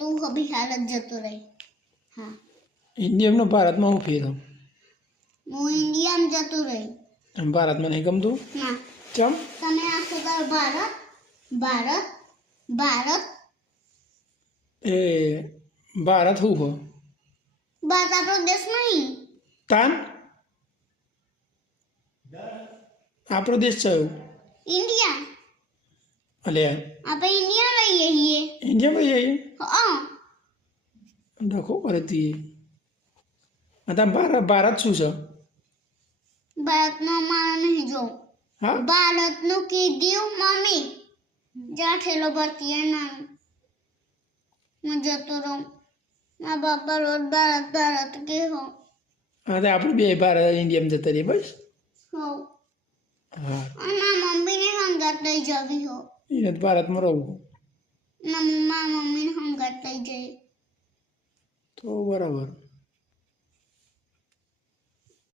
તું હવે હાલત જતો રહી. હા, ઇન્ડિયાનો ભારતમાં હું ફેર હું ઇન્ડિયામાં જતો રહી. ભારતમાં નહીં ગમતું ના, ચમ તમે આખો દાડો ભારત ભારત ભારત. એ ભારત શું હો ભારત આપણો દેશ નહીં. તાન આપણો દેશ છે એવું ઇન્ડિયા. અલે આપણે ઇન્ડિયા રહીએ છીએ. ઇન્ડિયામાં જઈએ હા, ડખો કરે તી ભારત શું છે ભારતનો મારો નહીં જો. હા ભારતનું કીધું મમ્મી જ્યાં ઠેલો ભરતી ના હું જતો રહું. મારા બાપા રોજ ભારત ભારત કે હો. હા તો આપણે બે ભારત ઇન્ડિયામાં જતા રહીએ બસ હો હા અને મારા મમ્મીને હંગાત લઈ જવી હો. એને તો ભારતમાં રહું ના, મારા મમ્મીને હંગાત લઈ જઈએ. તો બરાબર